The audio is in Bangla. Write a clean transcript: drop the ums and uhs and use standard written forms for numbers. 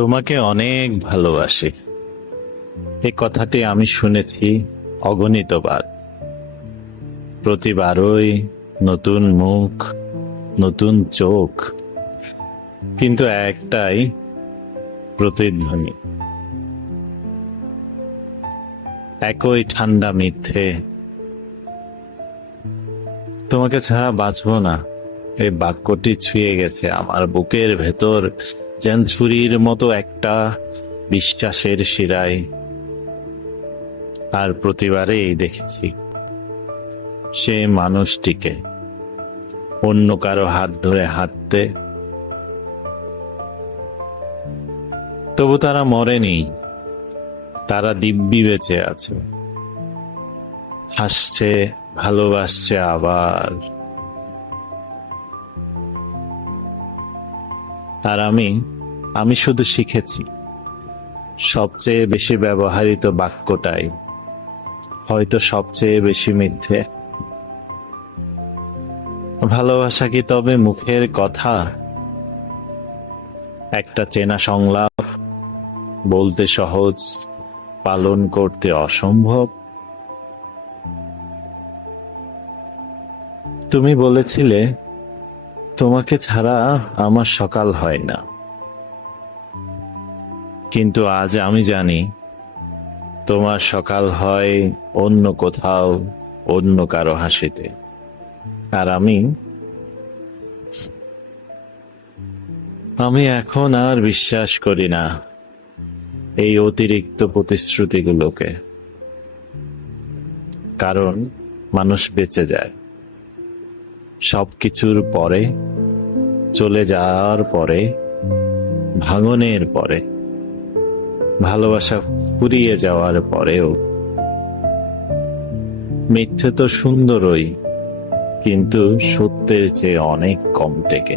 তোমাকে অনেক ভালোবাসি, এই কথাটি আমি শুনেছি অগণিতবার। প্রতিবারই নতুন মুখ, নতুন চোখ, কিন্তু একটাই প্রতিধ্বনি, একই ঠান্ডা মিথ্যে। তোমাকে ছাড়া বাঁচবো না, এই বাক্যটি ছুঁয়ে গেছে আমার বুকের ভেতর, যেন ছুরির মতো একটা বিশ্বাসের শিরায়। আর প্রতিবারেই দেখেছি সে মানুষটিকে অন্য কারো হাত ধরে হাঁটতে, তবু তারা মরেনি, তারা দিব্যি বেঁচে আছে, হাসছে, ভালোবাসছে আবার। আর আমি শুধু শিখেছি সবচেয়ে বেশি ব্যবহৃত বাক্যটাই হয়তো সবচেয়ে বেশি মিথ্যে। ভালোবাসা কি তবে মুখের কথা, একটা চেনা সংলাপ, বলতে সহজ, পালন করতে অসম্ভব? তুমি বলেছিলে তোমাকে ছাড়া আমার সকাল হয় না, কিন্তু আজ আমি জানি তোমার সকাল হয় অন্য কোথাও, অন্য কারো হাসিতে। আর আমি এখন আর বিশ্বাস করি না এই অতিরিক্ত প্রতিশ্রুতিগুলোকে, কারণ মানুষ বেঁচে যায় সবকিছুর পরে, চলে যাওয়ার পরে, ভাঙনের পরে, ভালোবাসা ফুরিয়ে যাওয়ার পরেও। মিথ্যে তো সুন্দরই, কিন্তু সত্যের চেয়ে অনেক কম টেকে।